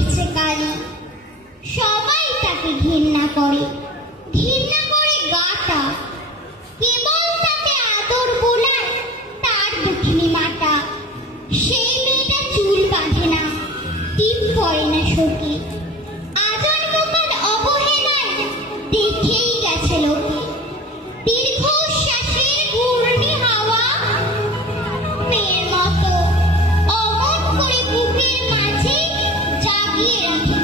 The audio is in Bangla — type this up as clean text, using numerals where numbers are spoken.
উঠছে কালি। সবাই তাকে ঘৃণা করে গাটা। কেবল তাকে আদর বোলায় তার দুঃখিনী মাটা। সেই মেয়েটা চুল বাঁধে না, টিপ পড়ে না শোকে। আজন্মকাল অবহেলায় দেখেই গেছে লোকে। দীর্ঘশ্বাসের ঘূর্ণি হাওয়া মেয়ের মতো অমন করে বুকের মাঝে জাগিয়ে রাখে